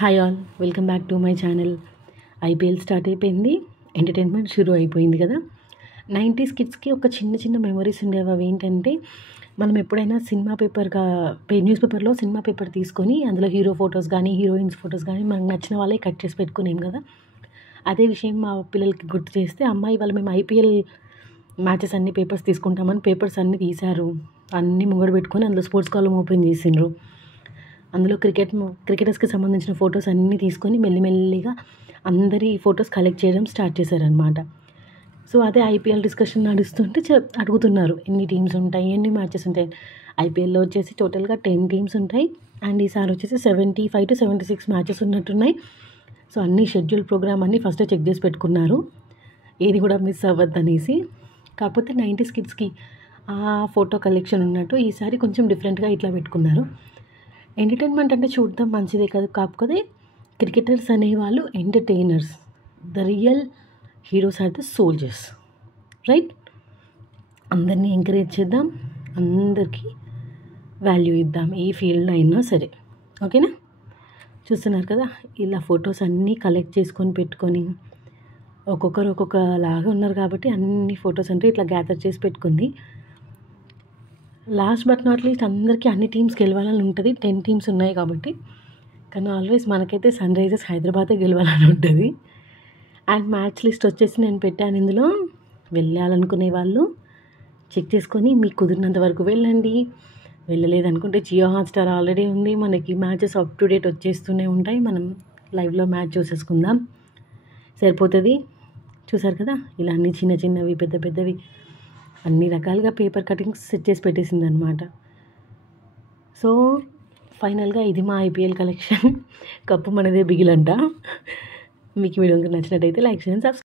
Hi all, welcome back to my channel. IPL start అయిపోయింది, entertainment షురూ అయిపోయింది కదా. 90s కిడ్స్కి ఒక చిన్న చిన్న మెమరీస్ ఉండేవి. అవి ఏంటంటే, మనం ఎప్పుడైనా న్యూస్ పేపర్లో సినిమా పేపర్ తీసుకొని అందులో హీరో ఫొటోస్ కానీ హీరోయిన్స్ ఫొటోస్ కానీ మనకు నచ్చిన వాళ్ళే కట్ చేసి పెట్టుకునేం కదా. అదే విషయం మా పిల్లలకి గుర్తు చేస్తే, అమ్మాయి వాళ్ళు మేము ఐపీఎల్ మ్యాచెస్ అన్ని పేపర్స్ తీసుకుంటామని పేపర్స్ అన్నీ తీశారు. అన్నీ ముంగడ పెట్టుకొని అందులో స్పోర్ట్స్ కాలం ఓపెన్ చేసిండ్రు. అందులో క్రికెటర్స్కి సంబంధించిన ఫొటోస్ అన్నీ తీసుకొని మెల్లిమెల్లిగా అందరి ఫొటోస్ కలెక్ట్ చేయడం స్టార్ట్ చేశారనమాట. సో అదే ఐపీఎల్ డిస్కషన్ నడుస్తుంటే అడుగుతున్నారు, ఎన్ని టీమ్స్ ఉంటాయి, ఎన్ని మ్యాచెస్ ఉంటాయి. ఐపీఎల్లో వచ్చేసి టోటల్గా 10 టీమ్స్ ఉంటాయి. అండ్ ఈసారి వచ్చేసి 75 to 76 మ్యాచెస్ ఉన్నట్టున్నాయి. సో అన్ని షెడ్యూల్ ప్రోగ్రామ్ అన్నీ ఫస్టే చెక్ చేసి పెట్టుకున్నారు, ఏది కూడా మిస్ అవ్వద్దనేసి. కాకపోతే 90s కిడ్స్కి ఆ ఫోటో కలెక్షన్ ఉన్నట్టు ఈసారి కొంచెం డిఫరెంట్గా ఇట్లా పెట్టుకున్నారు. ఎంటర్టైన్మెంట్ అంటే చూడటం మంచిదే కదా, కాకపోతే క్రికెటర్స్ అనేవాళ్ళు entertainers. The real heroes are the soldiers, right? అందరినీ ఎంకరేజ్ చేద్దాం, అందరికీ వాల్యూ ఇద్దాం, ఏ ఫీల్డ్లో అయినా సరే. ఓకేనా? చూస్తున్నారు కదా, ఇలా ఫొటోస్ అన్నీ కలెక్ట్ చేసుకొని పెట్టుకొని ఒక్కొక్కరు ఒక్కొక్కలాగా ఉన్నారు కాబట్టి అన్ని ఫొటోస్ అంటే ఇట్లా గ్యాదర్ చేసి పెట్టుకుంది. లాస్ట్ బట్ నాట్ లీస్ట్ అందరికీ అన్ని టీమ్స్ గెలవాలని ఉంటుంది. 10 టీమ్స్ ఉన్నాయి కాబట్టి. కానీ ఆల్వేస్ మనకైతే సన్ రైజర్స్ హైదరాబాదే గెలవాలని ఉంటుంది. అండ్ మ్యాచ్ లిస్ట్ వచ్చేసి నేను పెట్టాను ఇందులో. వెళ్ళాలనుకునే వాళ్ళు చెక్ చేసుకొని మీకు కుదిరినంత వరకు వెళ్ళండి. వెళ్ళలేదనుకుంటే జియో హాట్స్టార్ ఆల్రెడీ ఉంది, మనకి మ్యాచెస్ అప్ టు డేట్ వచ్చేస్తూనే ఉంటాయి. మనం లైవ్లో మ్యాచ్ చూసేసుకుందాం, సరిపోతుంది. చూసారు కదా, ఇలా అన్ని చిన్న చిన్నవి పెద్ద పెద్దవి అన్ని రకాలుగా పేపర్ కటింగ్స్ సెట్ చేసి పెట్టేసింది అనమాట. సో ఫైనల్గా ఇది మా ఐపీఎల్ కలెక్షన్. కప్పు మనదే బిగిలంట. మీకు వీడియో నచ్చినట్టయితే లైక్ చేయండి, సబ్స్క్రైబ్.